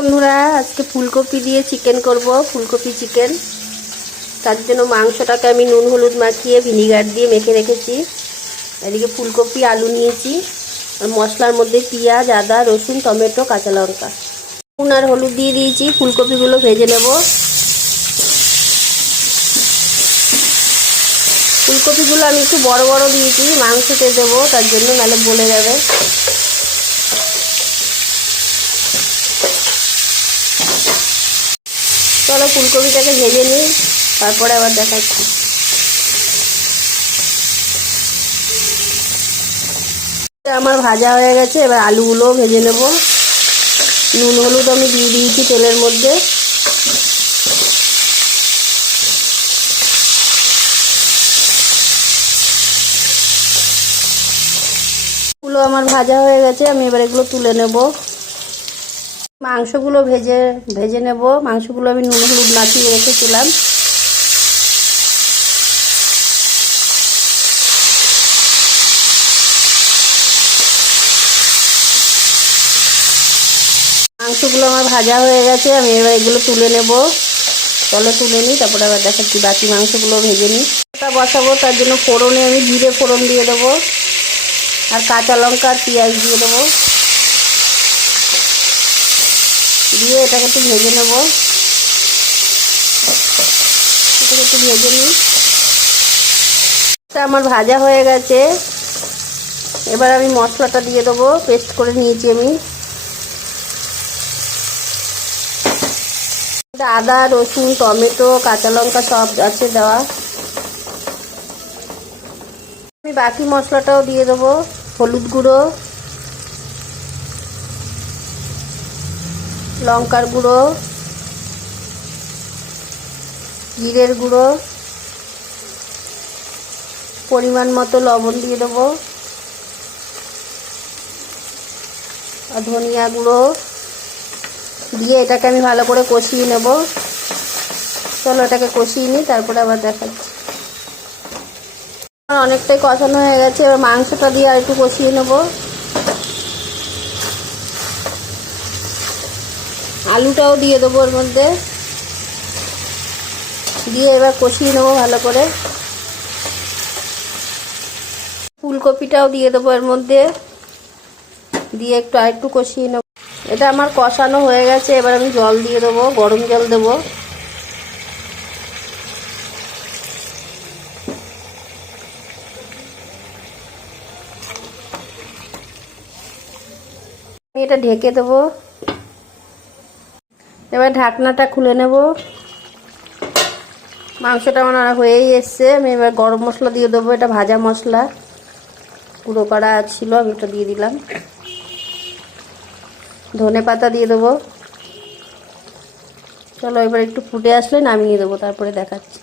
বন্ধুরা, আজকে ফুলকপি দিয়ে চিকেন করব। ফুলকপি চিকেন, তার জন্য মাংসটাকে আমি নুন হলুদ মাখিয়ে ভিনিগার দিয়ে মেখে রেখেছি। এদিকে ফুলকপি আলু নিয়েছি, আর মশলার মধ্যে পেঁয়াজ আদা রসুন টমেটো কাঁচা লঙ্কা, নুন আর হলুদ দিয়ে দিয়েছি। ফুলকপিগুলো ভেজে নেব। ফুলকপিগুলো আমি একটু বড় বড় দিয়েছি, মাংসতে দেবো তার জন্য, নাহলে গলে যাবে। চলো ফুলকপিটাকে ভেজে নিই, তারপরে আবার দেখাচ্ছি। আমার ভাজা হয়ে গেছে, এবার আলুগুলোও ভেজে নেব। নুন হলুদ আমি দিয়ে দিয়েছি তেলের মধ্যে। এগুলো আমার ভাজা হয়ে গেছে, আমি এবার এগুলো তুলে নেব। মাংসগুলো ভেজে নেব। মাংসগুলো আমি নুন হলুদ মাখিয়ে রেখেছিলাম। মাংসগুলো আমার ভাজা হয়ে গেছে, আমি এবার এগুলো তুলে নেব। চলো তুলে নিই, তারপরে আবার দেখাচ্ছি। বাকি মাংসগুলো ভেজে নিই। ওটা বসাবো, তার জন্য ফোড়নে আমি জিরে ফোড়ন দিয়ে দেবো, আর কাঁচা লঙ্কা আর পেঁয়াজ দিয়ে দেবো। দিয়ে এটাকে একটু ভেজে নেব। এটাকে একটু ভেজে নিই। এটা আমার ভাজা হয়ে গেছে, এবার আমি মশলাটা দিয়ে দেবো। পেস্ট করে নিয়েছি আমি। আদা রসুন টমেটো কাঁচা লঙ্কা সব আছে দেওয়া। আমি বাকি মশলাটাও দিয়ে দেবো। হলুদ গুঁড়ো, লঙ্কার গুঁড়ো, জিরের গুঁড়ো, পরিমাণ মতো লবণ দিয়ে দেবো, আর ধনিয়া গুঁড়ো দিয়ে এটাকে আমি ভালো করে কষিয়ে নেব। চলো এটাকে কষিয়ে নিই, তারপরে আবার দেখাচ্ছি। অনেকটাই কষানো হয়ে গেছে, এবার মাংসটা দিয়ে আর একটু কষিয়ে নেব। আলুটাও দিয়ে দেবো এর মধ্যে, দিয়ে এবার কষিয়ে নেবো ভালো করে। ফুলকপিটাও দিয়ে দেবো এর মধ্যে, দিয়ে আরেকটু কষিয়ে নেব। এটা আমার কষানো হয়ে গেছে, এবার আমি জল দিয়ে দেবো, গরম জল দেবো। আমি এটা ঢেকে দেবো। এবার ঢাকনাটা খুলে নেব। মাংসটা আমার হয়েই এসছে। আমি এবার গরম মশলা দিয়ে দেবো, এটা ভাজা মশলা গুঁড়ো করা ছিল, আমি এটা দিয়ে দিলাম। ধনে পাতা দিয়ে দেবো। চলো এবার একটু ফুটে আসলে নামিয়ে দেবো, তারপরে দেখাচ্ছি।